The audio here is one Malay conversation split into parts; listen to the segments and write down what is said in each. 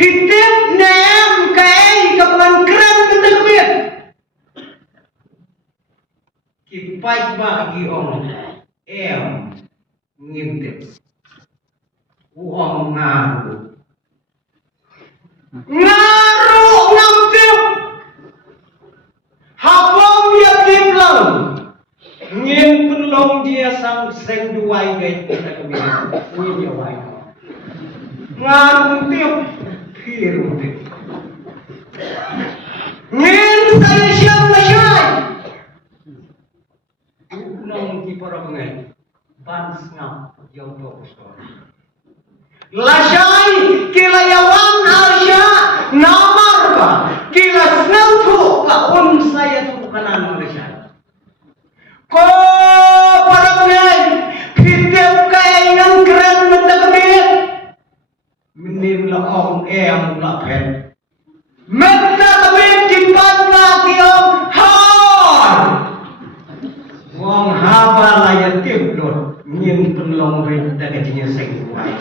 Hitip nem kai kapan keren betul biết. Kipai bagi om em ngintip. Uang ngaruh. Ngaruh ngintip. Habang dia timlang. Ngin penlong dia sang seng duai gay kita kemana. Ini dia wai. Ngaruh ngintip. Piru ngintip. Ngin saya siap masyai. Nong di para pengen ban ngap yang dua pastor lasai kilayawan arsya namar ba kila snautu ka saya tu kanan Malaysia ko para pengen hidup kaya yang keren mendapat menim la ong em la pen menta kabin jipan lagi om har wong haba layan tiblor ngin penlong renta gajinya seng kuai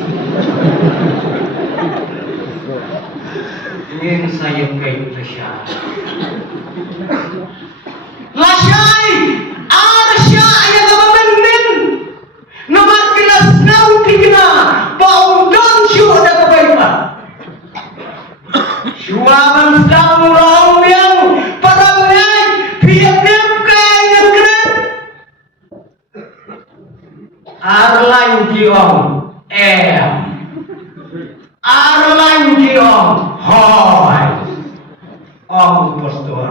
ngin saya kai Malaysia lasai arsya yang memenin nomor kelas nau tigna baung don syuh ada kebaikan syuaman sedang orang yang para mengai hidup kaya keren Arlan jiong em Arlan jiong hoi Om pastor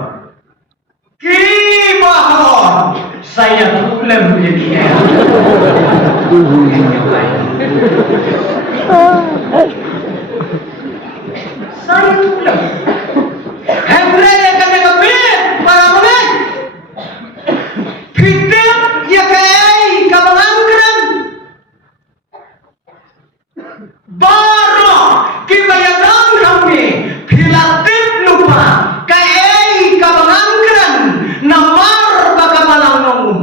Kibahor saya tulen menjadi em saya tulen Henry yang kata kami para menang hidup ya kaya kabangan keren baru kibayanan kami pilatip lupa kaya kabangan keren namar bagamalang nongum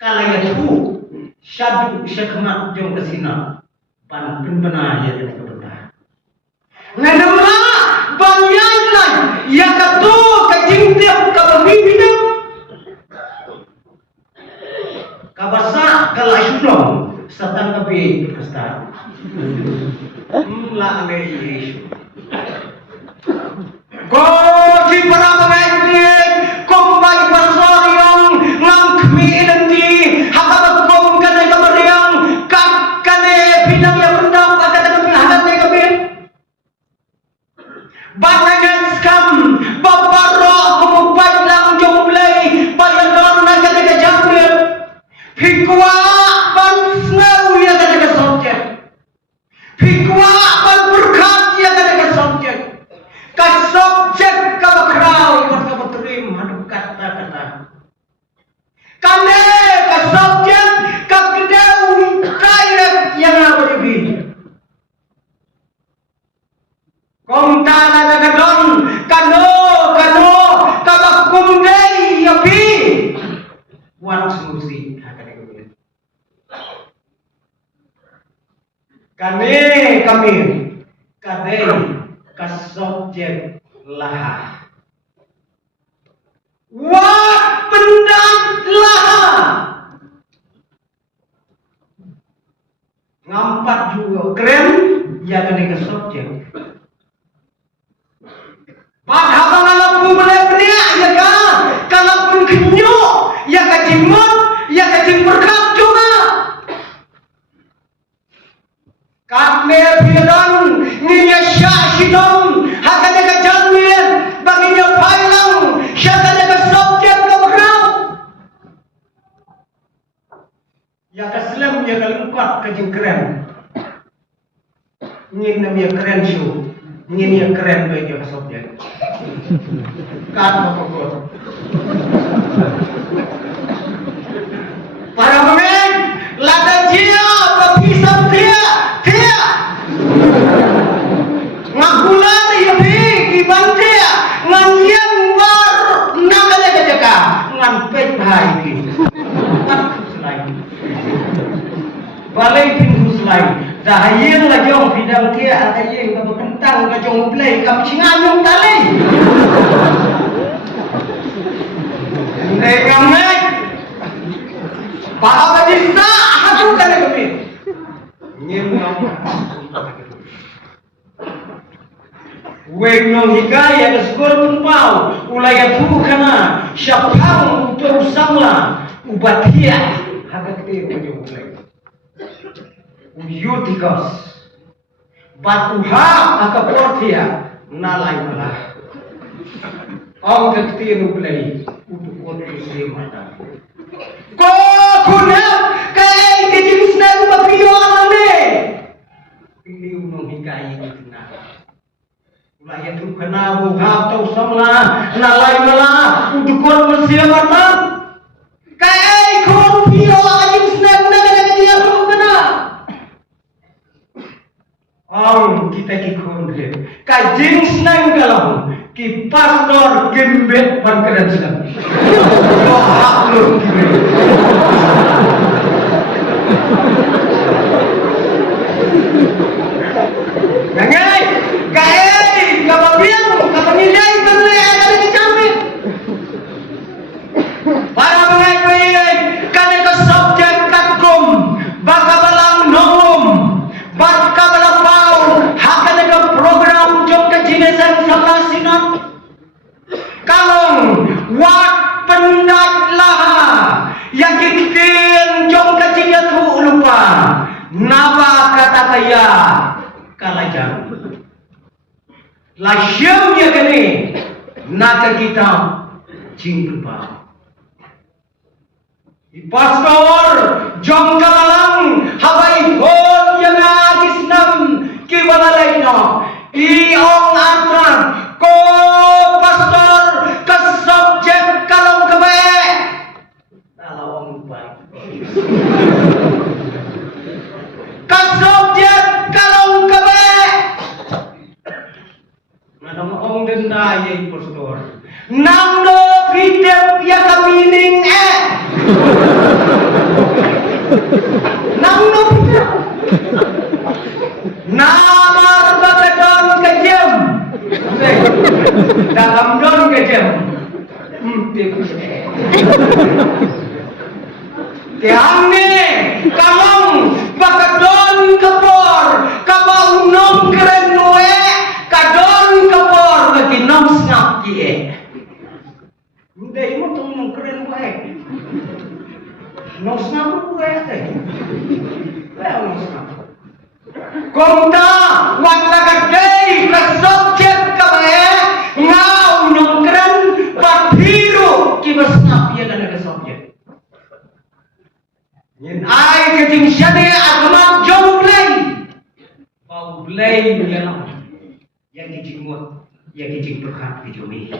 kalaya tu syadu syakmat jong kesina pan penbena ya jadi kebenar nganama banyak lah ya katu kajingtiap kabamibinam kabasa kalayulong satang kapi berkestar la le Yesus ko di para pengajian kombai pasoryong ngam kmi nanti hakabak kom kane kamariang kak kane pinang ya bendam agak kami hadat ne kabin batangan skam babaro kumupay lang jomblay payanon na kane jambil hikwa ban snow ya kane subject hikwa ban berkat ya kane subject ka subject ka bakraw ibat ka batrim hadu kata-kata kane ka subject ka kedaw direct yang apa dibi kong tala na kadon kano kabakumday yapi wan sumusi kami kadai ka subjek lah wak pendat lah ngampat juga keren ya kani ka subjek padahal kalau pun belia ya kan kalau pun kenyo ya kajimot ya kajim berkat juga kami bilang niya syahidon hakane ka janwin baginya pailang syakane ka subjek ka berau ya ka slam ya ka lengkap ka jing keren ngin na ya keren show ngin ya keren bagi ka subjek kan pokok para pemain lada dia berpisah dia ngagular ya bi kibantia nganyan war namanya kejaka ngan pet bahai ki balai pintu selai dahayeng la jong bidang kia atayeng ka bukan tang ka jong play kam singanyong tali. Hindi kami. Baka badista, hatu ka na kami. Weng nong hikaya ka siguro tumpaw, ulay atu ka na, siya pang uturusang la, ubatiya, hagak tayo ka jong play. Uyutikos, batuha akaportia, nalay pala. Ang kaktiyan play, utukot ko siya mata. Ko kunap, kaya ikajibis na umapiyoan ni. Piliw nung hikaya ito na. Ulay ito ka na, buhap taw samla, nalay pala, utukot mo siya mata. Kaya ikopiyo akajibis na umapiyoan ka na. Ang kita kikondre, kajings nang galang, ki pastor gembet pangkaran silang. Wah, lu gimana? Jangan, kaya kababian, kapanilai benda ada di campur. Para mengaji, kami ke subjek takum, bakabalang nongum, bakabalang program jom kejinasan sama sinan kalong wak pendat laha yang kikin jom kejinat lupa napa kata kaya kalajang lasyam ya kini naka kita jingkupa pastor jom kalalang habai hon yang agisnam kibalalay no iong atran ko pastor ke subjek kalong kebe dalawang baik ke subjek kalong kebe madam ong denda ye pastor nang do fitep ya kamining nang do fitep namar bakadon kejam dalam don kejam tiangni kamong bakadon kepor kabau nom keren noe kadon kepor bagi nom snap kie ndai mo tong nom keren noe nom snap noe teh well snap Komta wala kaday ka subject ka ba ngau nongkran patiro kibasnap ya kana ka subject yen ay kating syade agama jomblay paublay ya no yang kijingmut yang kijing berkat bijumi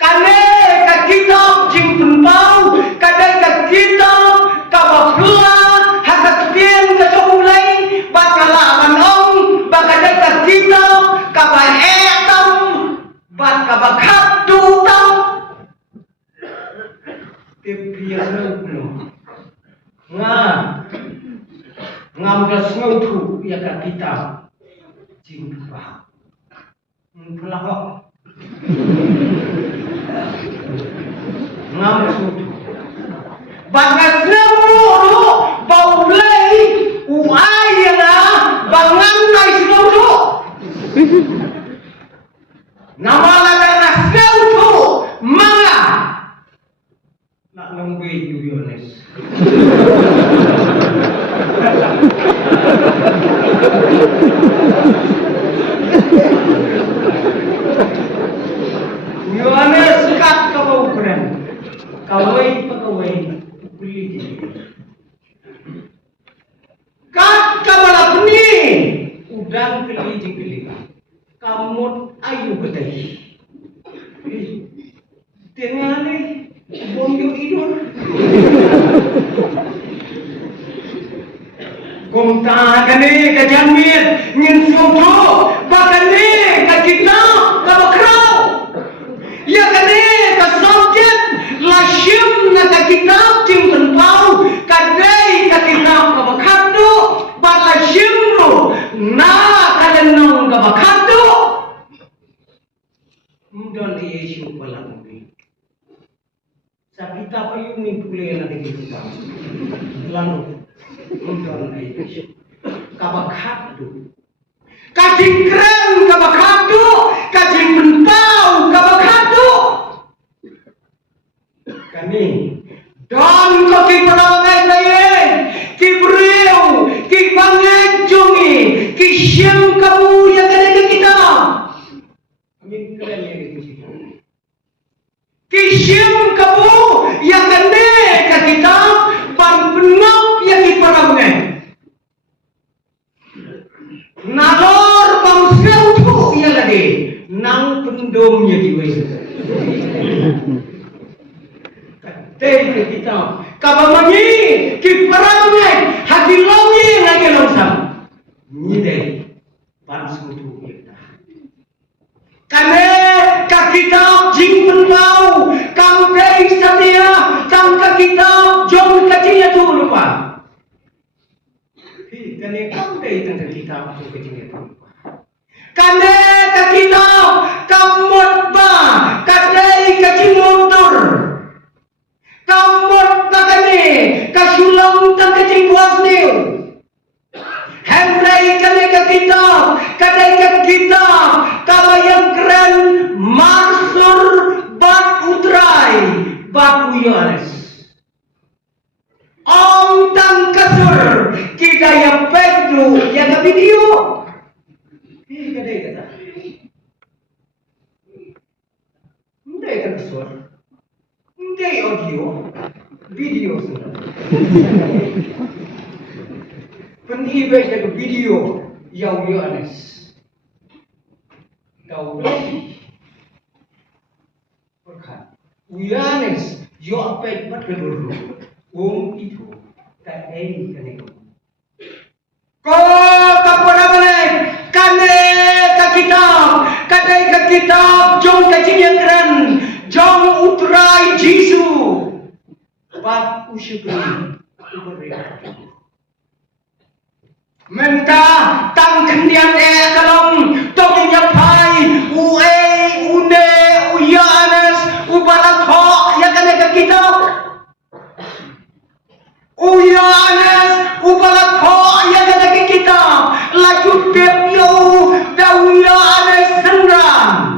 kane ka kitab jing penpau kadai ka kitab ka bakla hakat pien ka jomblay bakalaman ong bakadai ka kitab ka baetam bak ka bakatutam tepiano no ngamgas ngutu ya ka kitab jingpa pelahok ngamgas ngutu bagas nemu bau lei uayana bangan kai sinutu nama lagana sinutu manga nak nunggu Yones Yones kat kau keren kawai pekawai beli kat kabalap ni udang keli kamut ayu kedai tengah ni bonyo idul kumta kani kajamir ngin sudu bakani kajina kabakrau ya kani kasabjet lasyim na kakitab tim tenpau kadai kakitab kabakadu balasyim ro na kalenong kabak balang ni. Sa kitab ayun ni pulay na kita. Lalu undang ay kabakado. Kajing keren kabakado, kajing bentau kabakado. Kami dan ko ki perangai lain, ki beriu, ki pangajungi, ki syam kamu yang ada ke kita. Kami keren yang itu. Ki syam kamu yang ada ke kita, panpenok yang ki perangai. Nalor bangsa tu yang ada, nang pendom yang diwujud. Dari kita, kabamangi, kiparangai, hati longi lagi langsam. Ni dari pansu tu kita. Kami kakita jing pentau, kampai setia, tangka kita jom kecilnya tu lupa. Kami kampai tangka kita tu kecilnya tu lupa. Kami kakita kamut ba, kadai kecil motor. Kamot na kami, kasulang ng kacing buwas niyo. Hemray kami kakita, kaday kakita, kabayang keren, marsur, bat utray, bat uyanes. Ang tang kasur, kita yang Pedro, yang ka video. Hindi kaday kata. Hindi ka kasur. Hindi audio, video sudah. Penghibah ke video, yau anes. Tahu lagi. Perkat. Uyanes, yo apa ibat kedulu. Itu, tak kene. Kau kapora balik, kane kakitab, kadai kakitab, jom kacing yang keren. Jom utrai Jisu, pat usyukri, menta tang kendian kalom, tong nyapai, une, uyanes, ubalat ho, yang kena kita, uyanes, ubalat ho, yang kena kita, laju debyo, dawiyanes sendram.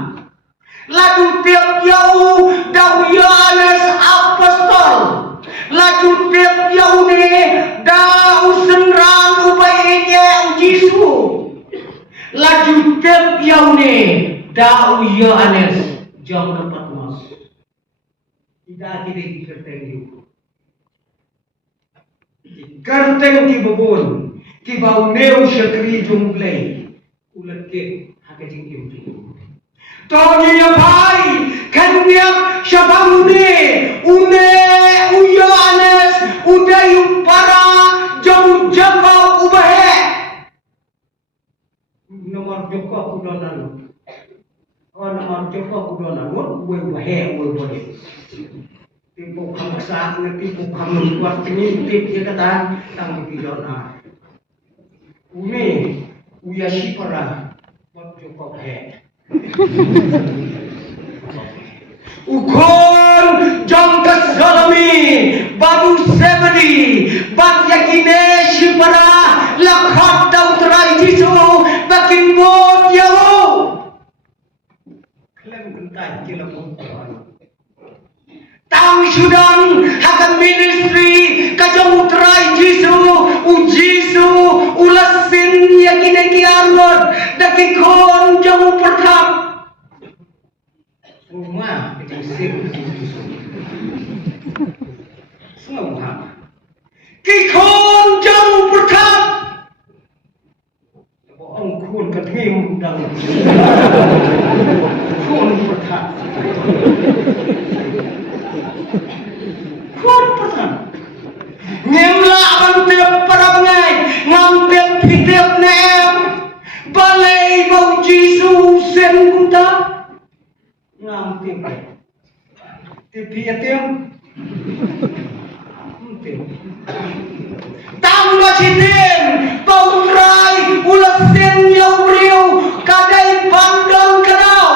Laju tiap yau dawiyanes apostol. Laju tiap yau ni dau senrang upainya Yesu. Laju tiap yau ni dau Yohanes jam 14. Tidak kita dikerteng itu. Kerteng di bebun, di bau neu syakri jumplay. Ulat ke hakajing itu. Tony yapai, kanyak syabangune, une uyanes, udayu para, jauh jambau ubahe. Nomor joko kudonan, nomor joko kudonan, ubahe, ubahe. Tipu kamsa, tipu kamu buat ngintip dia kata, tang bidona. Une uyashi para, buat joko ubahe. Ukon jam kasalami baru sebedi bat yakine shipara lakhat dautrai jisu bakin bot yau klem bentai kilapun tang sudan hakan ministry kajau utrai jisu ujisu ulasin yakine kiarot dakikon jauh pertap semua kita sip semua kikon jauh pertap bohong kun ketim dan kun pertap kun pertap nyemla akan tiap perangai ngambil hidup nem balai bau Jisu sen kunta ngambil tipi atem tambah sitin bau rai ulas sen yau riu kadai bandang kadau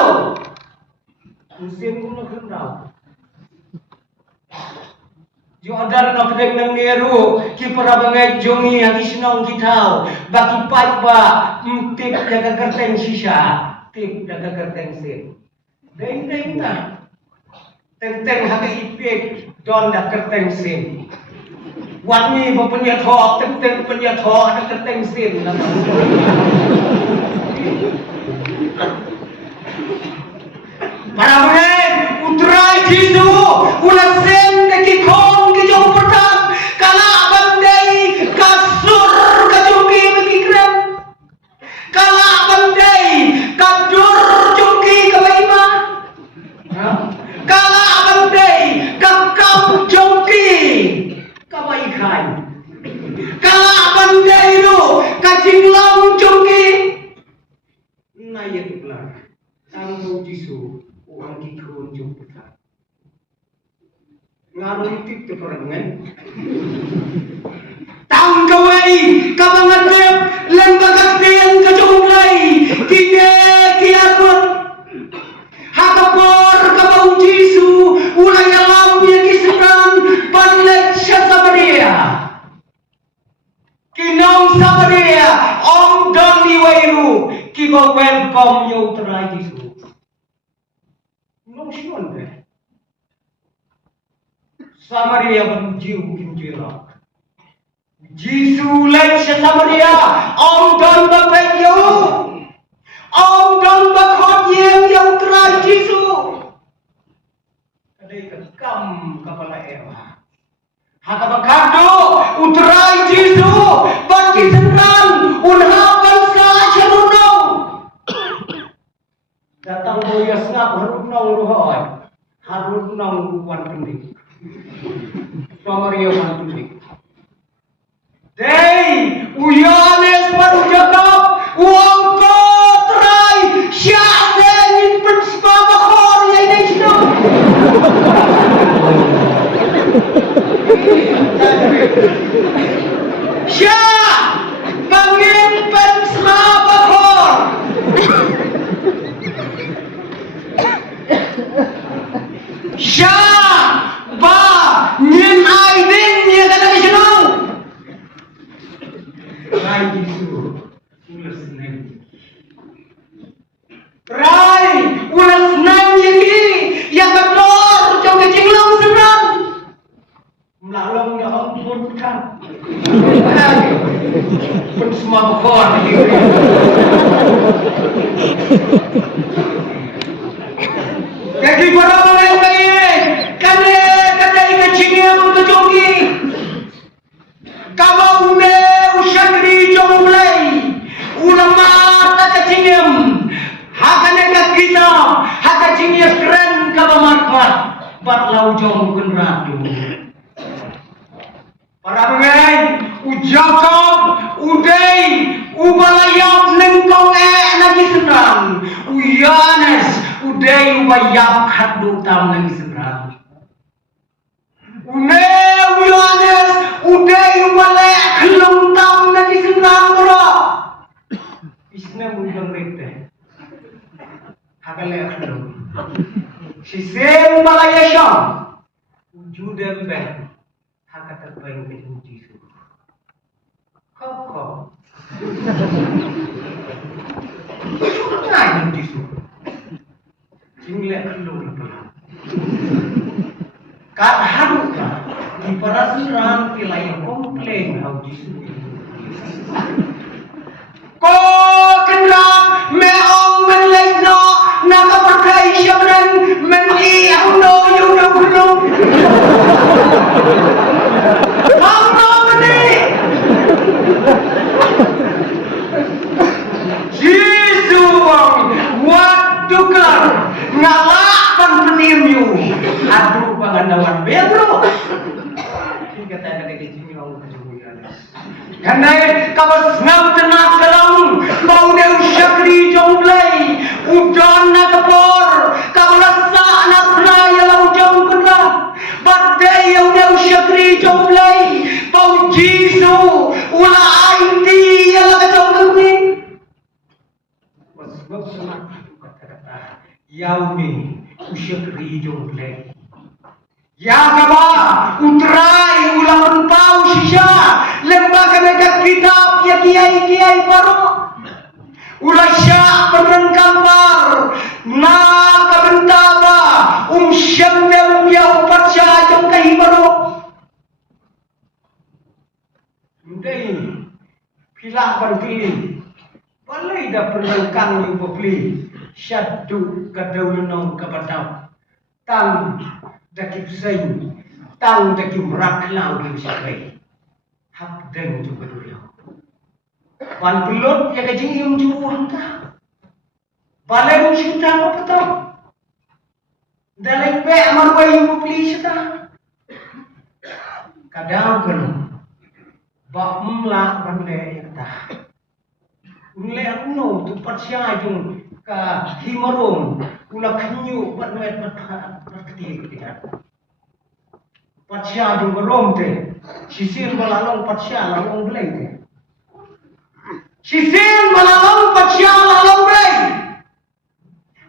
musim kuno para bangai jongi yang isinong kitau bagi paiba tip jaga kerteng sisa tip jaga kerteng sin deng ta teng haka ipek don dak kerteng sin wangi punya thok teng punya thok dak kerteng sin para bangai utrai jisu ulah sen deki kon ke jauh pertang kala bandai kasur kajumbi begikrem kala bandai kadur jumki kabaima kala bandai kakam jumki kabaikan kala bandai lu kajinglang jumki nayetlah tanggung jisu uang kikun jumpa ngaruh tip tu perangai tang kawai kabangatep lembaga tiang kejumlai kine kiakun hakapor kabau jisu ulai alam ya kisran panlet samaria kinong samaria om doni wairu kiba welcome you terai jisu nong siyon deh Samaria berjiu kinjira. Jisu lai Samaria, ông don bapak yo, ông don bakot yang terai Jisu. Kadai kam kepala ewa. Haka bakado utrai Jisu, bagi senang unhakan sa cherunong. Datang boya ngap harunong ruhoy, harunong wan pendik. Samaria mantulik. Dei, uyanes padu Jacob, uang kotrai, syade in prinspa bakhor ya ini Sya, bangin prinspa bakhor. Sya ba nyin ai din ye kata kisno rai jisu ulas nang rai ulas nang ye ya kator jong jinglong senang melalong ya ampun kan pun semua bokor kaki para orang lain kane Cingem kejongi kama une usyakri jomulai ulama taka cingem hakane ka kita haka cingem keren kama marfat batlau jom kenratu para pengai ujakab udai ubalayap nengkong nagi senang uyanes udai ubayap khadu tam nagi senang Yohanes udah wale kelung tam nanti senang bro. Isna mudang rete. Hakale kelung. Si sem balaya syam. Ujudan ben. Hakata bain ke Jisu. Kok. Nah Jisu. Jingle kelung pala. Kat haruka di perasiran wilayah komplain hau Jisu. Ko kendrak meong menlekno naka perkai syabran meni ahno yudo belum. Hamno meni. Jisu wadukan ngalakan penimiu. Aduh pangandawan bedro. Kata ada kecil orang kejuruan. Karena kawas ngam tenang kelang bau deu syakri jomblai udan na kapor kabalasa na praya lau jom kena badai yang deu syakri jomblai bau Jisu ula aiti yang ka jom ni. Sebab sama kata-kata yaumi usyakri jomblai. Ya kaba utrai ulang pau sisa lembaga negara kitab ya kiai baru ulah syak penengkampar na kabentaba syamdam ya upat syajong kahibaro ndai pila panpili balai da penengkang yung popli syaddu kadawunan kapataw tang dakip sain tang dakip raklau yung sakay hapdeng juga dulu ban pelot ya kajing yung juang ta balai mong syuta apa tau dalai pe marway yung popli syata kadang kan ba mla banle ta unle no tu patsya yung ka himarom ula kanyu batwet batkati dia patsya yung marom te sisir balalong patsya lalong blay te sisir balalong patsya lalong blay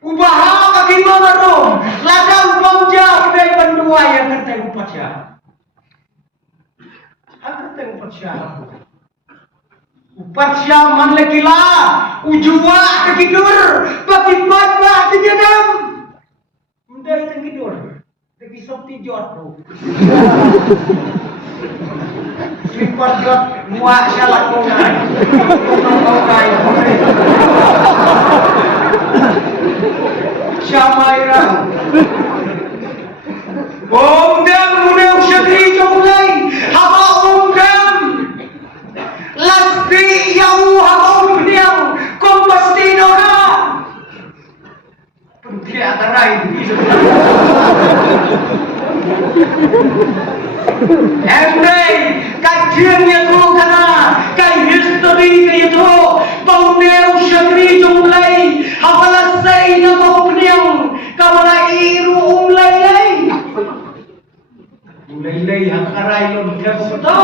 ubaha ka himarom ladang pamja blay bandua yang kata patsya kata patsya Upatsya manlekila ujua kekidur pakipat ba tidiadam undai tengkidur tegi sopti jot bro slipat jot muak syalak kongai syamairang Omdam munau syakri jomlai haba omdam Lasri yau habau bniang kompastino na Puntri ataray Emre kajian itu kana kai history kai itu pauneu syakri jumlai hafalasai na bau bniang kamala iru umlai mulai hakaray lon kasto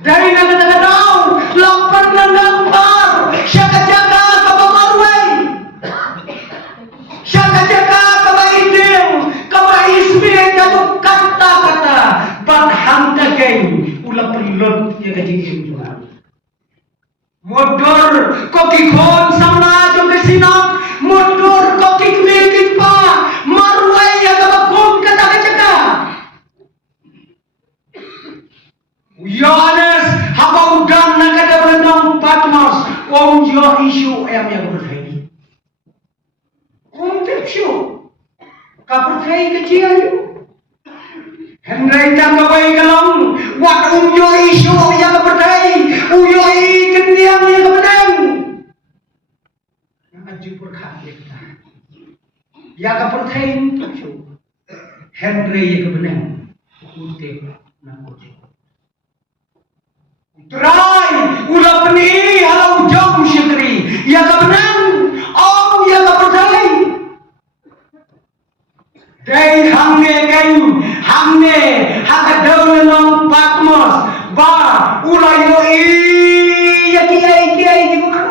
dari negara tahu lapan nanggar syaka-jaka kabamarway syaka-jaka kabaidil kabaismi jatuh kata-kata bakham kageng ulah pelot ya kajing juga modor kokikon sama jom kesinap modor kokik milik pa marway ya kabakon kata-kata Yohanes haba udang nakada benang Patmos om jo isu yang berhenti om tepsyo kapertai kecil yo Henry tanggapai kalam wat jo isu yang berhenti uyo kendiang yang berhenti yang aju berkhair yang berhenti tepsyo Henry yang berhenti utip nakojo Terai ulah peni halau jom syakri ya kebenan om ya kepercai dai hamne hakadau nom Patmos ba ulah yo ya kiai di buka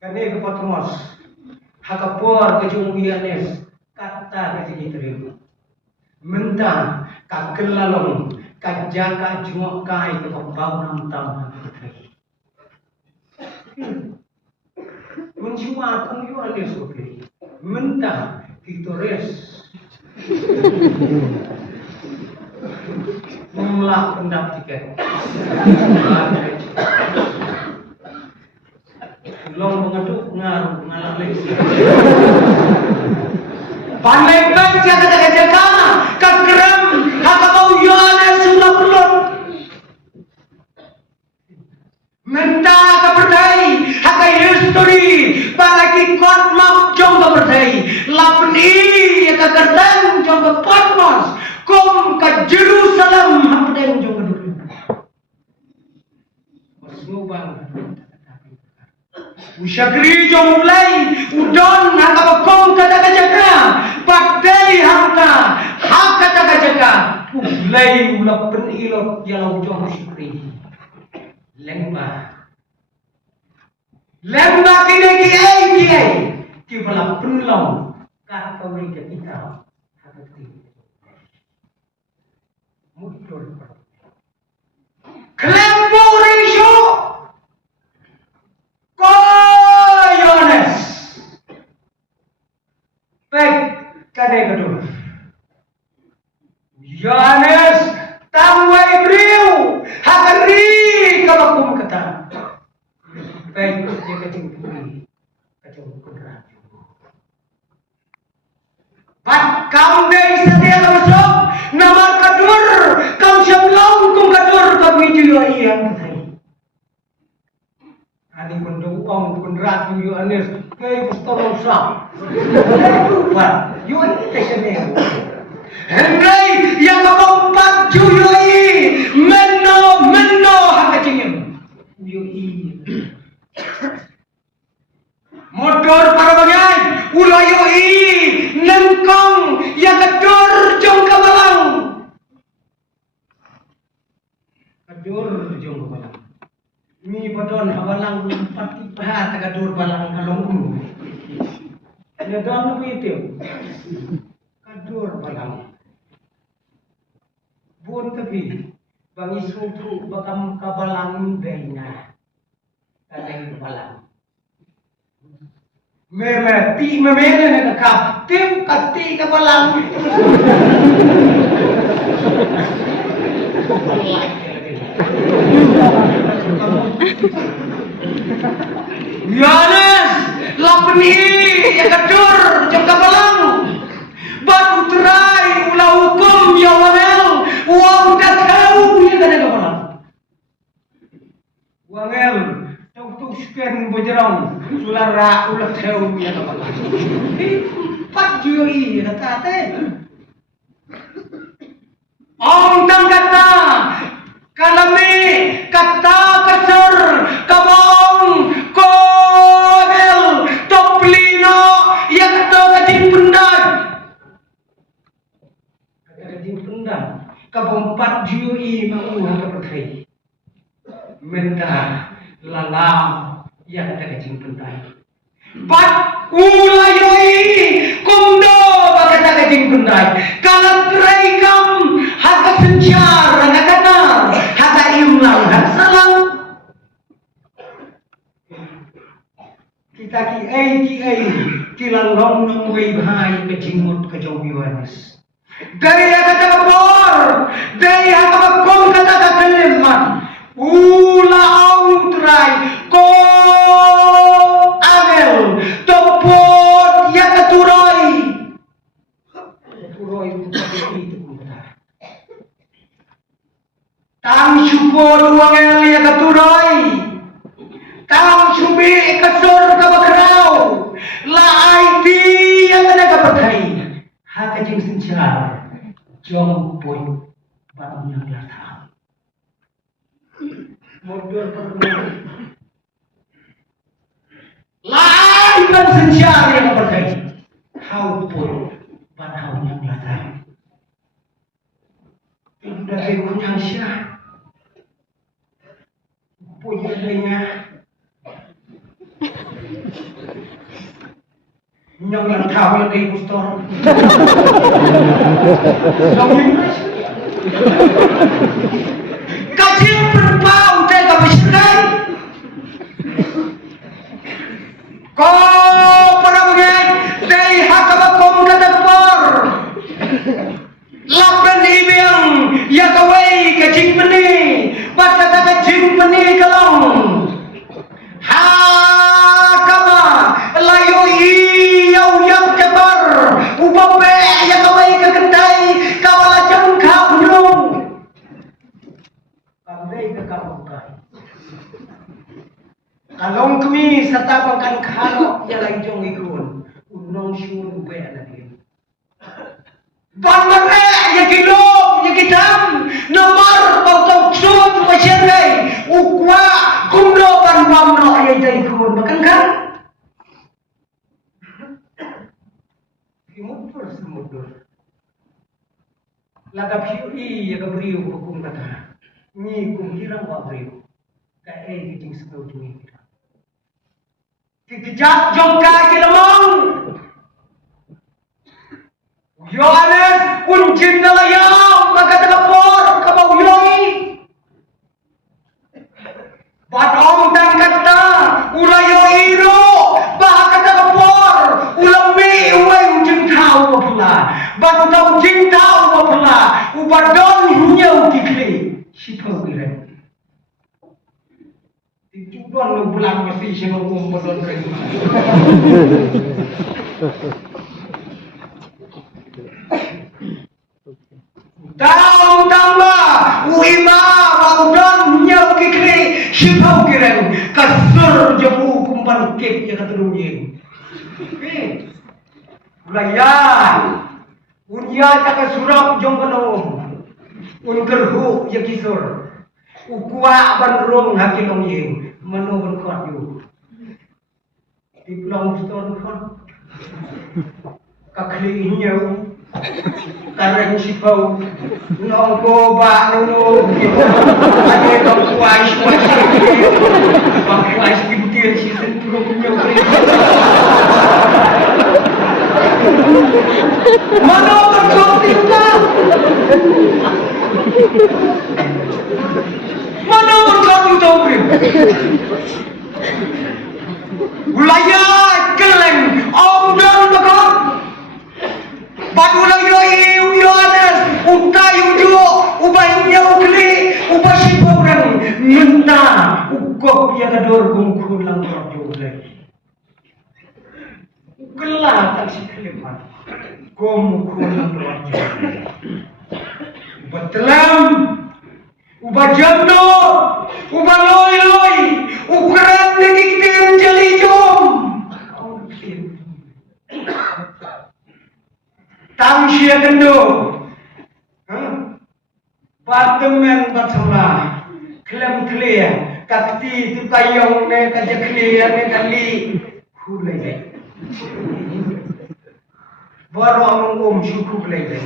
kane ke Patmos hakapor ke jumbianes kata ke terima mentang kakelalong kajaka jumok kai ke pembau 6 tahun menjuma pun yo ale soke mentah kitores memlak pendap tiket long mengaduk ngaruh ngalah lagi pandai baca kata-kata kageram hakabau yana sudah pelot menta kaperdai hakai history palagi kot map jong kaperdai lapni kagerdan jong ke Patmos kom ke Jerusalem hapden jong ke dulu masnubang Usyakri jom mulai udon hakabakom kata-kata padai hamka hak kata-kata mulai ulah penilot jalau jom syakri lembah kiai kibala penlong kata mereka kita hati Mutul. Kelempur isu. Koyones. Baik, kadai kedua. Yohanes tangwai beriu hakari kabakum kata. Baik, dia kecing puri. Kacau kudrat. Pat kaum dari setia kamasok nama kadur kaum syamlong kum kadur kabiju yo iyang sai. Ani kundu ong kudrat Yohanes kai pustolong sa. Pat yo tekene. Hendai yang keempat juyoi meno hakacingin yoi motor para bagai ulayoi nengkong yang kedur jong kabalang mi padon habalang pati pahat kadur balang kalong ya don itu kadur balang buon kapi bang isutu bakam kabalang dayna kadang balang memeti memene na kap tim kati kabalang Yohanes lapni ya kadur jom kabalang batu terai ulah hukum Yohanes uang dah tahu ya kan ada orang. Wangel tahu sekian berjerang sulara ulah tahu ya kan orang. Empat juri kata Om tang kata kalami kata kasur kabong kodel toplino ya kata kajing pendat. Kajing pendat. Kabompat juri mengulang kepercayaan mentah lalang yang ada kecing pentai pat ulayoi kumdo bagata kecing pentai kalau terekam haka sencar nakana haka imlang haka salang kita ki kilang long nong wei bahai kecingmut kejauh Yohanes daya kata kapor, daya kapakong kata kakaliman, ulaong try, ko agel, topot ya katuroy. Katuroy itu tang supor uangel ya katuroy, tang subi kasur kabakrao, la IT yang ada kapakai. Hakajing sencar jompoy barang yang datang modal perlu lain dan sencar yang berkait haupoy barang yang datang udah yang syah punya lainnya nyong lang tahu yang dari pustor. Kacil berbau teh kabiskai. Ko para bagai dari hakabakom kadapor. Lapan ibang ya kawai kacing peni, pada kacing peni kalong. Hakama layoi yang cebar ubape yang kawai kegendai kawala jengkau nyung kandai ke kabukai kalong kami serta pangkan kalok yang lain jong ikun unong syun ube lagi ban mere yang kilom yang kitam nomor bautong sun masyarakat ukwa kumdo ban bamno ayah jai ikun makan kan mundur lagap hiu ya gabriu hukum kata ni kum hirang wa briu ka kicing sepau dumi kita kejak jongka kilamong Yohanes unjin dalayam maka takapor kli sipau kira. Tujuan lu pulang mesti sino kumpulon kali. Tahu tambah uima waudon nyau kikri sipau kira kasur jamu kumpan kek ya katulungin. Ulaya unya tak surap jong kano unkerhu ya kisur ukua bandrong hakilong yeng manobon kot yu diplong ston kot kakli nyau kareng sipau nongko ba nono ade kong kuai kuai butir si senturung nyau mana berkoti juga mana berkoti juga Ulaya keleng om dan bekam badulay iu yones utay ujo ubahnya ukli ubah siporan minta ukop ya kador gungkun lang berjulai gelatan si keleman gomukun berjulai betelam ubah jamno ubah loy ukuran dikiktin jeli jom tang sia kendo Partemen batala klem clear kakti tu kayong ne kaja clear ne kali hulai baru among syukur lagi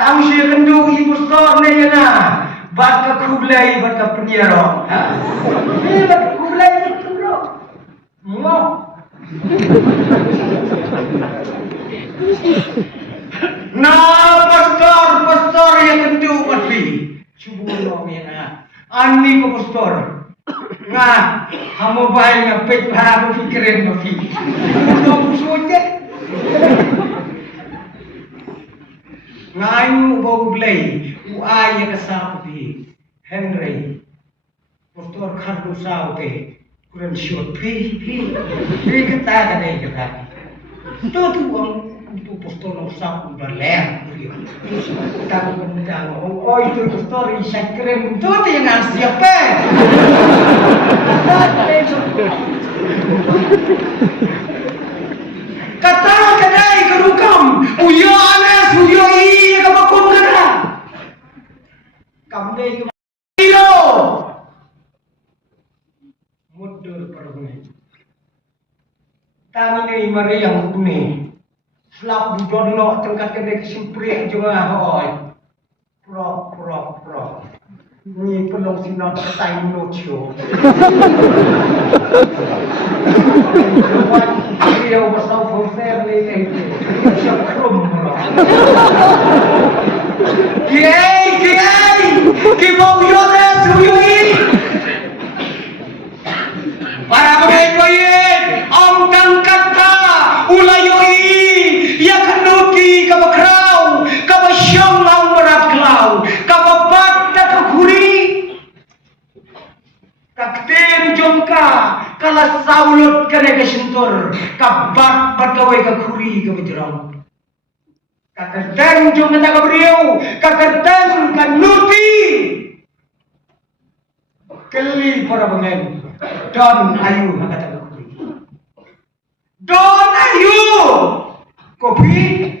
tang sia kendo ibu stor ne yana bat ka kublai bat ka penjara ni bat kublai tu bro mo pastor yang tentu pasti cubulo mena ani ko pastor nga hamo bay nga pet pa fikirin no fi no suote ngayu bo blay uay ka sapi Henry pastor khardu saute kuran shot pi kata kadai kata tu itu pastor no sap udah ler tak benda oh itu pastor isakren tu yang siapa kata kadai kerukam uyo anas uyo i kabakun kada kamdai kilo mudur perune kami ni mari yang kuni flap budon no tengkat kene kesimpri juga hoy pro ni pelong sinot tai no cho dia besar forser ni siap krum bro ki mau yo das yui para pemain om tangkat ka ulayoi ya kanuti kabakrau kabasyong lang berat klau kababat takuri kakten jongka kala saulut kene kesentur kabat batawai kakuri kabajrau kakten jong na kabriu kakten kanuti keli para pemain don ayu kata kakuri don ayu kopi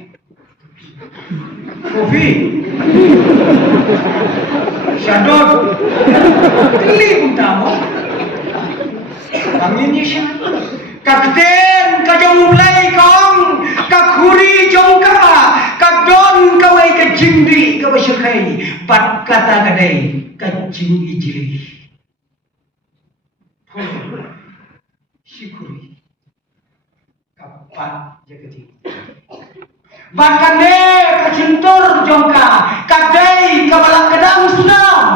syadot keli untamo kami ni sya kakten kajong mulai kong kakuri jongka kadon kawai kajindi kawasyakai pat kata kadai kajing ijili syukuri kapat jagati bahkan kacintur jongka kadai kabalak kedang sunam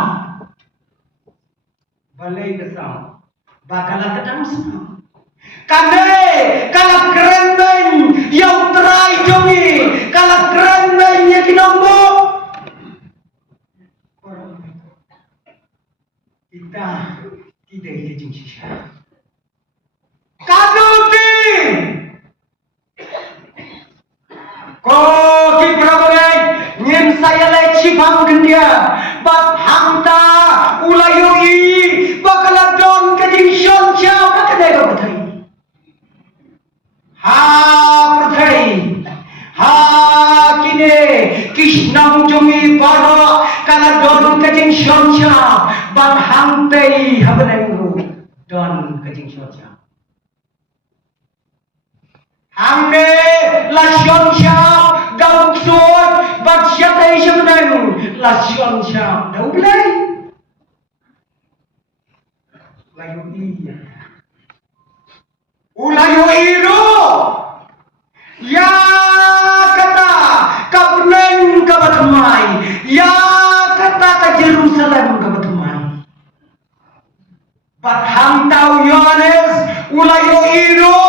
balai kesam bakalan kedang sunam kadai kalak kerendeng yang terai jongi kalak kerendeng yang kinong Kita tidak hijau sisa. Kaduti. Kau kipraboleh ngin saya leci pangken dia. Bat hamta ulayoi bakaladon kajing soncha bakadai bakai. Ha pertai. Ha kine kisnam jumi baro kaladon kajing soncha bat hamtai habanengu don kajing soncha. Hamne lasion siap gaung sud bat siap dai sebenarnya lasion siap dah ulai layu iya ulayu iro ya kata kabnen kabatamai ya kata ke Jerusalem kabatamai bat hamtau Yohanes ulayu iro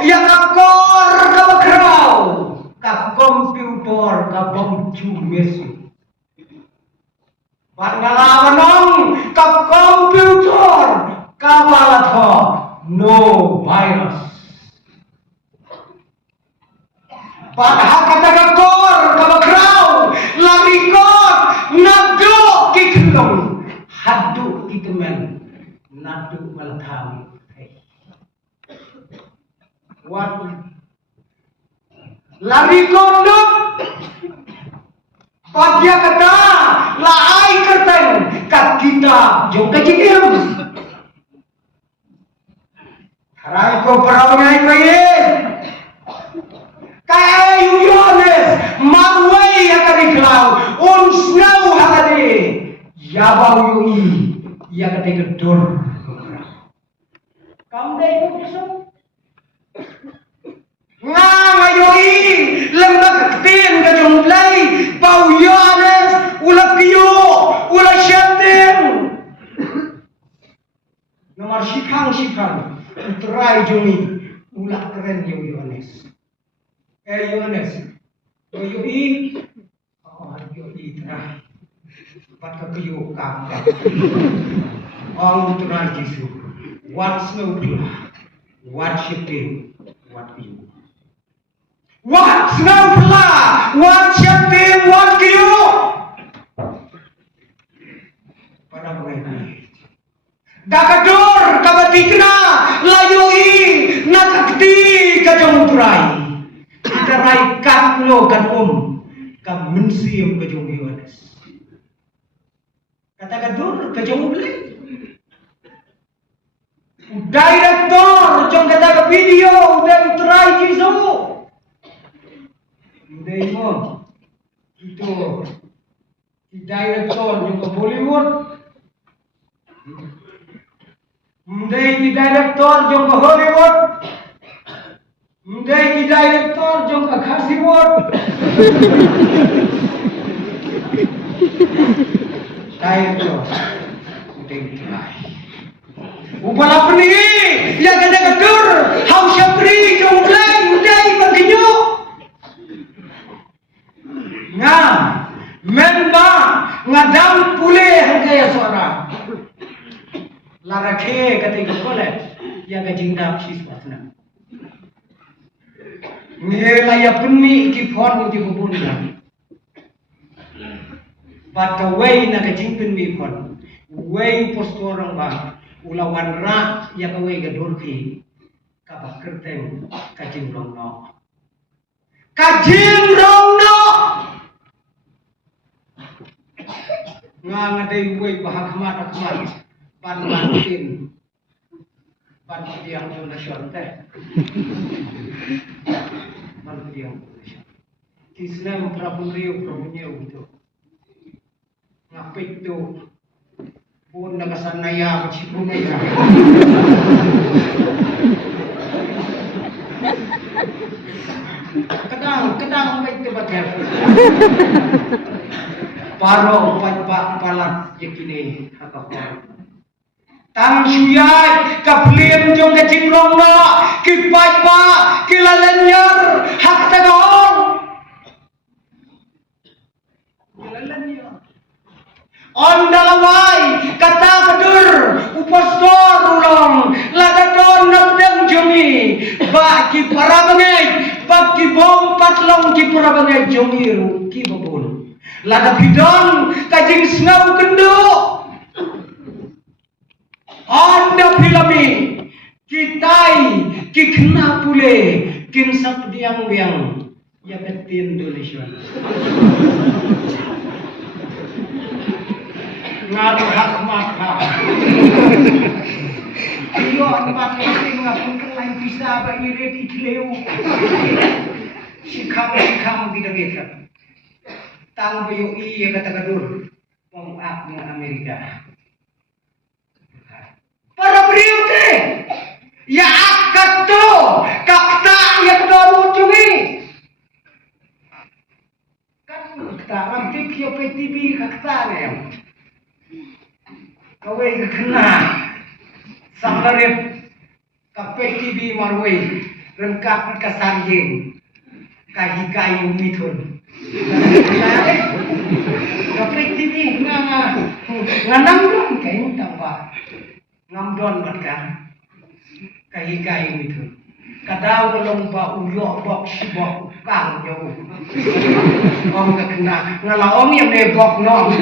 ya kakor kabakrau ka komputer ka bangju Yesu bat ngalawanong ka komputer ka balatho no virus bat hakata kakor kabakrau larikot nado kiknong hadu itumen nado malathawi what lari konduk Padya kata laai kertan kat kita jom kecil harai ko perawai ko ye kai Yohanes marwai hakari klau unsnau hakari yabau yui ya kate gedor kam dai ko bisa ngayoi lembag tin ka jumlay bau Yohanes ulah piyo ulah syatin nomor sikang utrai jumi ulah keren Yohanes Yohanes yoi trai pat ka piyo ka all utrai Jesu what's no what syatin what piyo what snowflake? What champagne? What kiyo? Pada mengenai Dakadur kabatikna layoi nakakti kajamutrai kita raikat lo kan kam mensiam kajung Yohanes kata kadur kajung beli director jong kata ke video dan try kiso Hindi mo, ito, si director yung Bollywood. Hindi si director yung Hollywood. Hindi si director yung Hollywood. Director, hindi try. Upala peni, ya ganda gadur, how syapri yung play, hindi baginyo. Nga memba ngadam pule hangkaya suara larakhe ketika college ya gajinda siswasna ngira ya penni ki phone uti bubunda but way na gajing penni phone way postorang ba ulawan ra ya ka way gadur ki ka bakerteng kajing rongno ngadai way bahagmat panmantin pantiang donasyon teh pantiang donasyon Islam prapunriyo gitu ngapit tu pun nagasanaya kecipunaya kadang baik tu pakai paro pat palat yakini hakapar tang suyai kaplien jong kecimrong na kipat pa kilalanyar hak tagaon kilalanyar on dalawai kata kedur upastor ulang ladadon namdang jumi baki para bangai baki bompat long ki para bangai jomiru ki babon lada bidon kajing snau kendo anda filami kitai kikna pule kin sap diang biang ya betin Indonesia ngaruh hak maka iyo empat penting ngapun lain bisa bagi reti kileu sikam tidak bisa tang bayu iya kata kadur wong aknya Amerika para beriute ya akat tu kakta ya kedua cumi kan kakta rantik ya PTV kakta ya kawai kena samlarip kape TV marwai rengkap kasarjeng kahikai mithun kape TV nganam don kain tambah ngamdon batkan kahikai mithun kadau long ba uyok bok sibok kang jauh om kena ngalah om yang nebok no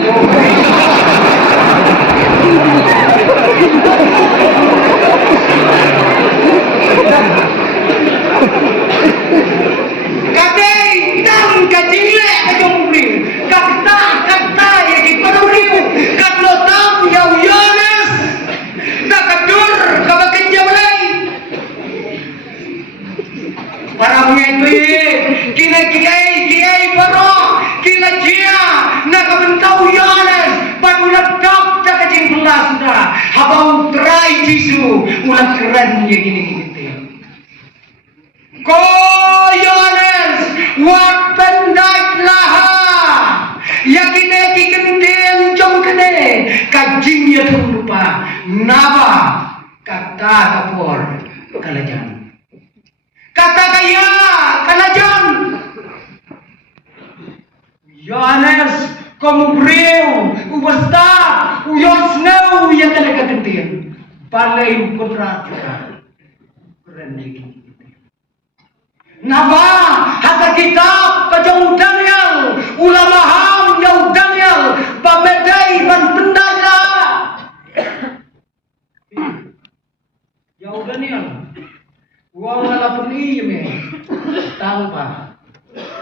kadai tam kajingle kajongri kata ya ki paduriu katlo tam yau yones nakadur kabakin jabalai para mengetui kina kiai paro kina jia nakabentau yones padulat dok takajing pelas sudah habang try jisu ulat keren ya gini Koyones wat pendak laha yakine kikenden jom kene kajing ya lupa naba kata kapor kalajan kata kaya kalajan Yohanes kamu beriu ubasta uyosnau ya kene kagentian balai putra keren lagi Naba hata kitab kajong Daniel ulama ham yau Daniel pamedai ban pendala yau Daniel wong ala peni me tanpa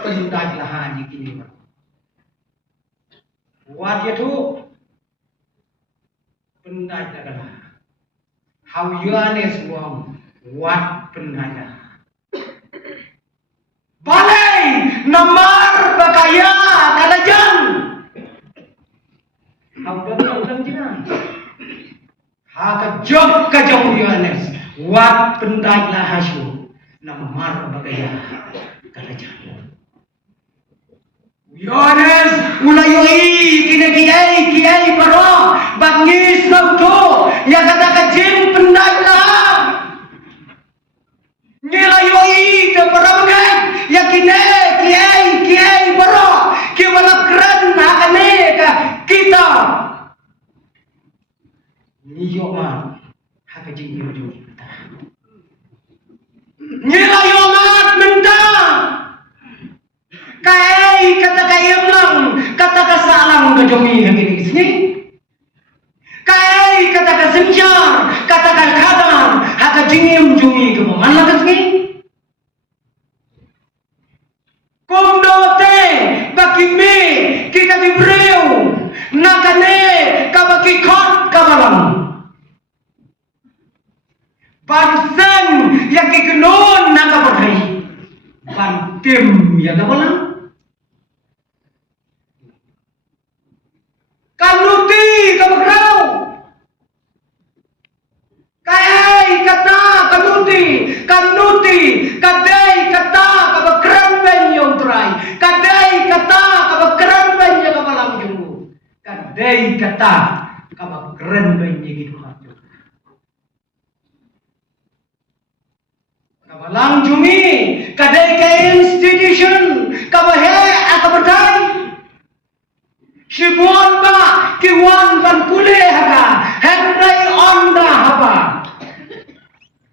pendala haji kini wat yaitu pendala kala how Yohanes wong wat pendala balai namar bakaya kalajan haudan jinan haka job kajong Yohanes wat pendai lahasu namar bakaya kalajan Yohanes ulayoi kiai paro bangis nauto ya kata kajin pendai lah nilayoi ke parabangan yakine kiai baro kiwala keren hakane ka kita niyo man hakajin niyo kita nilayo man menda kai kata kayam lang kata kasalang gajomi hagini sini kai kata kasenjar kata kadang hakajin jumi ke mana kasni Kumdote bakime kita dibreu nakane kabaki khot kabalang bansen yang kikenon nakabakai bantim ya kabalang kanuti kabakrau kai kata kanuti kadai kata kabakran ben kadai kata kabakran ben ya kabalang jumbo kadai kata kabakran ben ya gitu hatu kabalang jumi kadai ke institution kabahe akabadai Sibuan ba kiwan ban kule haka henry onda haba.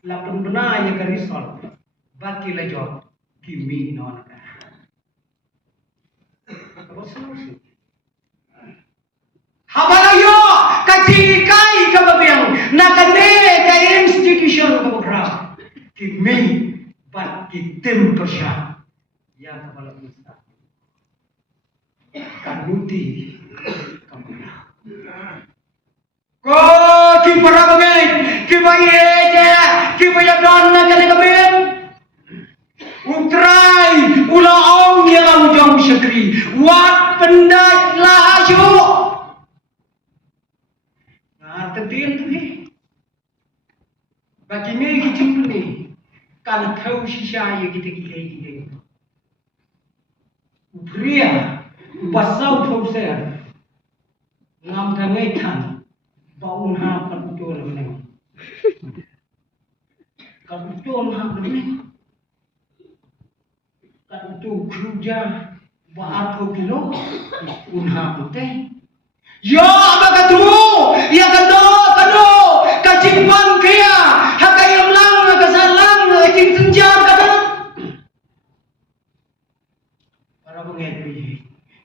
Lapun bena ya karisol baki lejo kimi non ka. Apa solusi? Habalayo kajikai kababiang nakane ka institution kabukra kimi bat kitim persya ya kabala kita kanuti kabukra ko kipara bagai kibaye je kibaya don nakane kabin utrai ula ong yang jom syakri wat pendat lahaju terdiri tu ni, bagi ni kita ni, kan tahu sisa yang kita kita. Pria, basau proses, ngam tangai tan, bau ham kan betul ni, kan betul ham ni, kan betul kerja, baat kilo, unha betul. Yo apa katu? Ya kado kacimpan kaya hakayam lang kasalang kacim senjar kado. Para pengen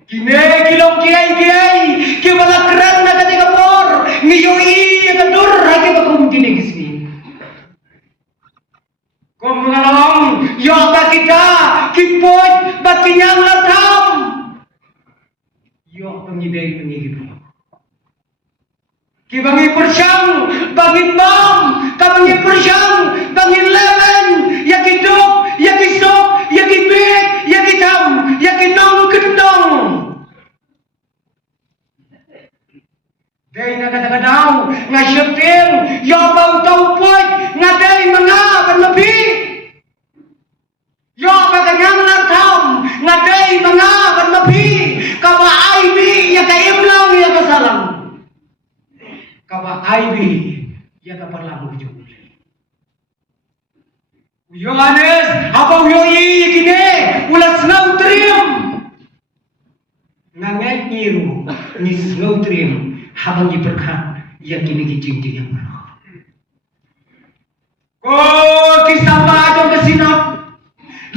kine kilong kiai kibala keren na kati kapor ngiyoi kadur haki bakum kini kisni. Kom ngalong yo apa kita kipoj bakinyang latam. Yo pengidai pengidai. Kibangi persyang, bangin bom, kabangi persyang, bangin lemen, ya hidup, ya kisok, ya kibit, ya kitam, ya kinong kendong. Day na kadang-kadang, nga syuting, ya bau taupot, nga day mga panlabi. Ya baganyang lantam, nga day mga panlabi, kawaay bi, ya kaimlang, ya kasalang. Kaba aibi ya kapalang ujung. Yohanes apa uyoi kini ulat senau trim nganget nyiru ni senau trim habang diperkat ya kini kicing dia marah. Ko kisama jom kesinap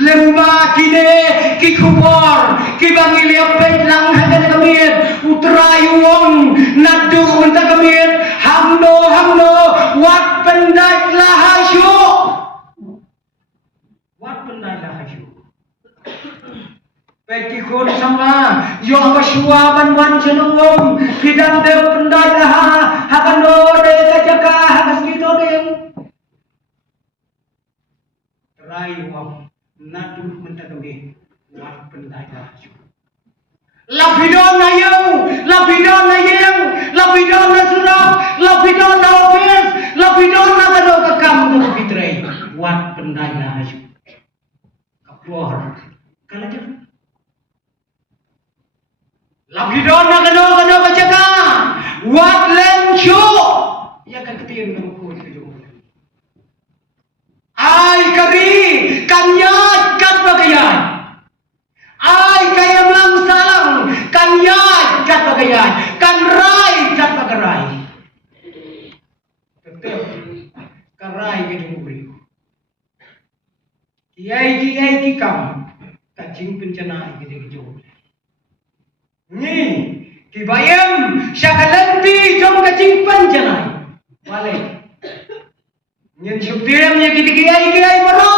lemba kini kikubor kibangi liapet lang hagan kamir utrayu wong nadu mentah kamir hamno wat pendat lahasyu peti khon sama yo baswa banwan senungom kidan de pendat laha hakano de kajaka hakasito deng rai wong nadu mentah kamir wat pendat lahasyu lapidon na yau, lapidon na yang, lapidon na surau, lapidon na ofis, lapidon na kado kakam tu pitrai, wat pendai na ayu, kapor, kalau je, lapidon na kado kacaka, wat lencu, ya keketir nama kau itu. Ai kari, kanyat kat bagaian. Ai kaya lang salang kan yat kat bagayan kan rai kat bagarai betul kan rai gitu beri kiai kikam kacing pencana gitu gitu ni kibayam syakalanti jom kacing pencana balik nyen syuktiramnya gitu kiai mero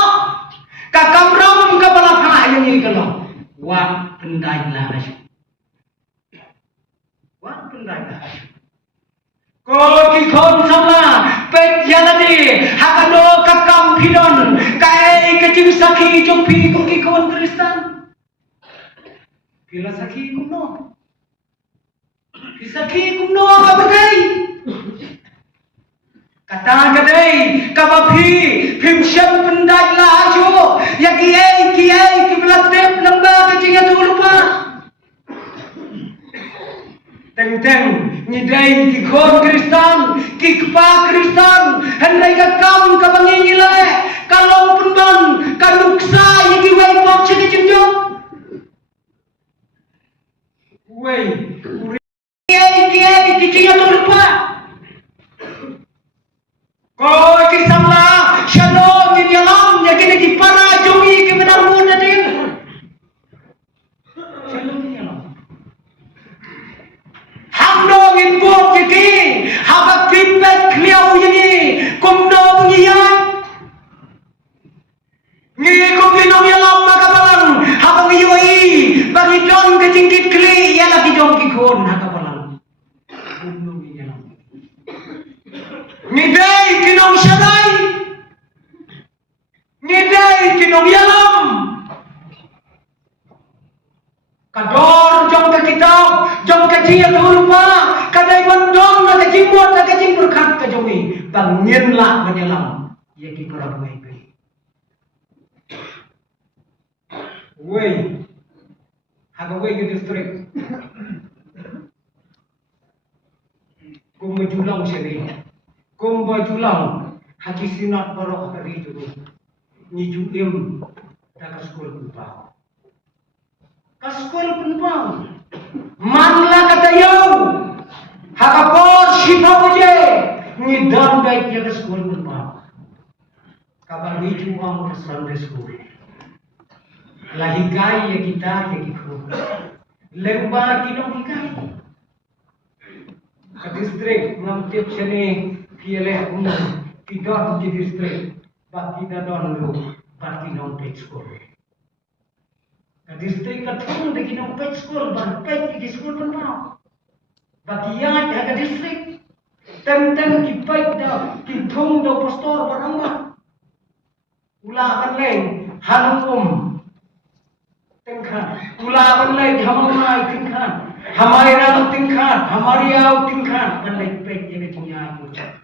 kakam rom kepala ha yang ini kalau wat pendai lahasyu. Wat pendai lahasyu. Ko kikon sama pet yanadi hakano kakam pidon kai kecim saki jompi ko kikon Kristen. Pila saki kumno. Pisaki kumno kabagai. Kata kadai kabapi pimsyam pendai lahasyu ya kiai kibelatep lembah kecingnya tu lupa teng nyidai kikon Kristen kikpa Kristen hendak kakam kabangi nilai kalau penban kanuksa yang kiwai pok cekicimjok Wei, kiai kicinya tu lupa. Kau kisahlah, syado di dalam, ya kini di para jongi ke benar muda dia. Syado di dalam. Hamdo info kiki, habak feedback liau ini, kumdo mengiyak. Ni kumino dalam maka balang, habang ioi, bagi don kecingkit kli, ya lagi don kikon haka balang. Kumdo di dalam. Ngidai kinong syadai, ngidai kinong yalam. Kador jom ke kitab, jom ke cia turma, kadai bandong na kecimbuat na kecimburkan ke jomi, bangin lah menyelam, ya ki kurang baik. Wei, haga wei ke distrik, kumbajulang sini. Kumbajulang haji sinat barok hari itu ni juim dah sekolah penpau sekolah penpau manla kata yo hakapor sipa je ni dan baik dia sekolah penpau kabar ni juang ke Sunday school lahikai ya kita ya kita lemba kinong hikai ke distrik ngamtip sini Kieleh pidot di distrik, bagi dadon lu, bagi non page school. Ke distrik ketung di non page school, bagi di school pun mau. Bagi yang ada distrik, tem kipai dah, kitung dah pastor barang. Ulah benleng, hanum, tingkan. Ulah benleng, hamai tingkan. Hamai ram tingkan, hamariau tingkan. Benleng page yang punya ucap.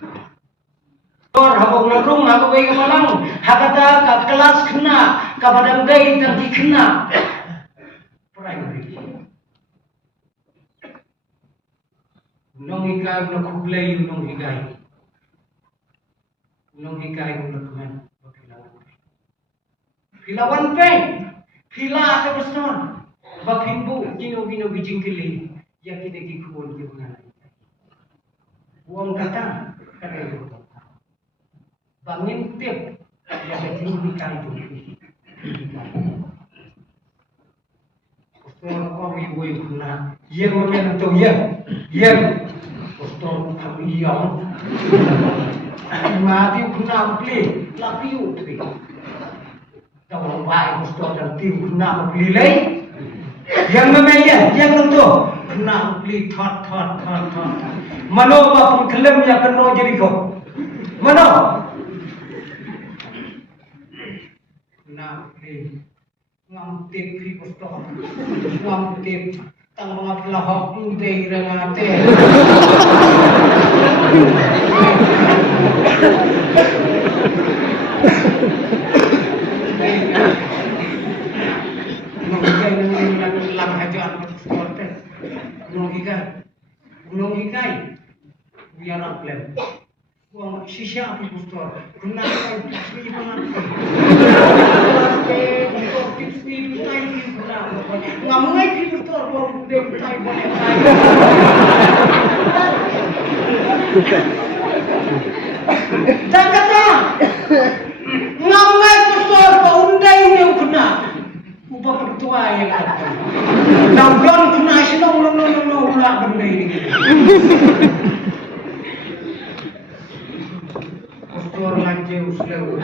Habang larung, habang wei kemalang, hakata ka kelas kena, kapadang gay tanti kena. Primary. Nong ikai nong kublay nong ikai. Nong ikai nong kuman. Pilawan pen, pila ka besar. Bapimbu gino bijing kili, yang kita kikubun kibungan. Uang kata, kata itu. Bangin tip yang ditinggikan itu. Pastor kami boleh guna, yang mana tu yang pastor kami yang mati guna beli, lapiu tu. Tahu baik pastor dan tim guna beli lagi. Yang mana yang tu guna beli thot. Mano bapun kelem yang kena jadi kau. Mano. Ngamtip di pastor, ngamtip tang mga pelahok hindi rangate. Nung lang hajan pastor te, nung ikai, biar plan. Wang sisya api pastor, guna kau tips ni ngamungai pastor wang dek tai boleh tak kata ngamungai pastor kau undai ni guna ubah pertua yang ada nanggon guna sinong ulah benda ini pastor lanjut slow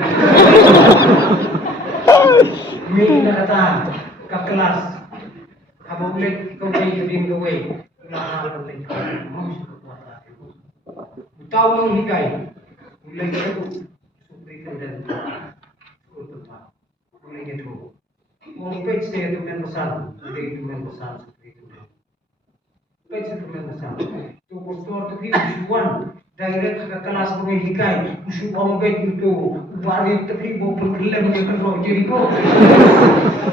Mina kata ke kelas, abang boleh kau beri gawe, nak boleh tahu ni hikai, boleh tu beri dan boleh gitu. Mau page dia tu main besar, beri tu main besar seperti itu. Page tu main besar. Tu pastor tu hidup direct ke kelas boleh hikai, usul orang page itu. Bari tapi bawa perkelam dia kerja jadi kau.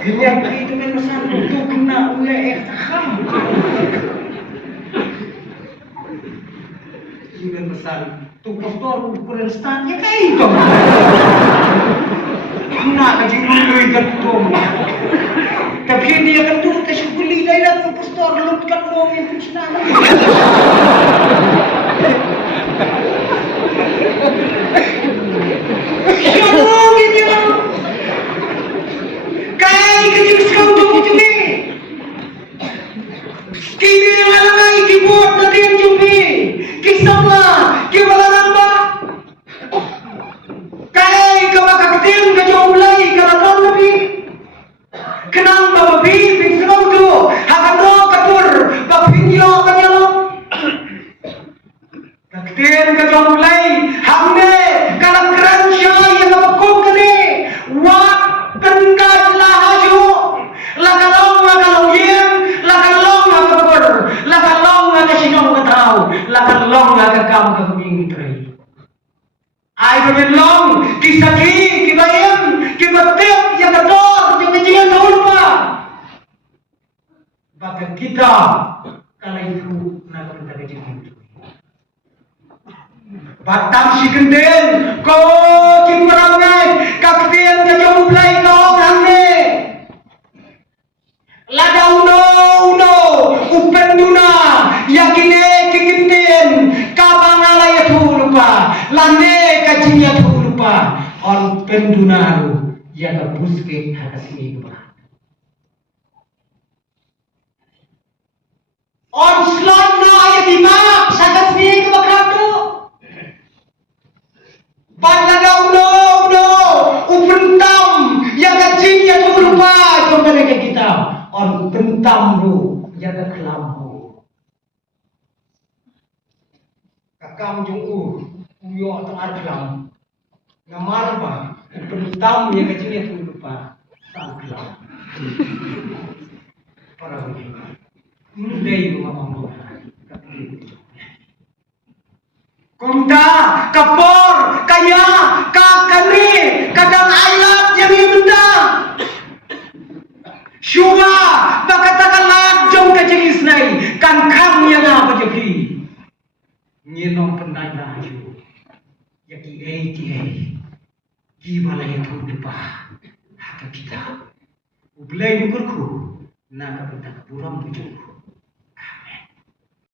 Yang itu menusan untuk kena oleh ekstaham. Ini menusan tu pastor ukuran stand ya kayak itu. Kena kaji mulai gantung. Tapi dia gantung tak sebuli daerah pastor lut kat mo min senang. Siapa ini kan? Kai kerja sekarang tu macam ni. Kini malam lagi keyboard tadi yang jumpi. Kisahlah, kibala nambah. Kai kabaka ketim kejauh mulai kalau lebih. Kenang bawa bing sekarang tu. Hakan roh katur, bapinyo kanyalo. Ketim kejauh mulai. Hamne kalau keransya yang bakum kini. Wak tengkat lah haju. Lakalong yen, lakalong katur, lakalong kasinong katau, lakalong kakam kabing tray. Ay berlong kisaki kibayam kibatip yang kator jeng-jengan tahu pa. Baka kita kalau itu nak kita kejeng. Batang si genden ko kimperangai kaktian kejauh play ko hande. Lada uno upen duna yakine kikinten kabangala ya lupa lande kacinya lupa on pendunaru ya kabuske hakasini ba on slot na ya dimak sakasni kabakatu balaga uno upentam ya kacinya lupa coba kita on bentamru jaga kelambu kakam jungku uyo tengah kelam ngamar ba bentam ya kecilnya tu lupa sang kelam para begini mundai ngomong kumta kapor kaya kakani kadang ayat yang benda Syuba bakatakan jom kajelis nai kan kam yang apa jadi nyenong pendai laju yaki gimana itu depa haka kita ublai ngurku na kapita buram bujung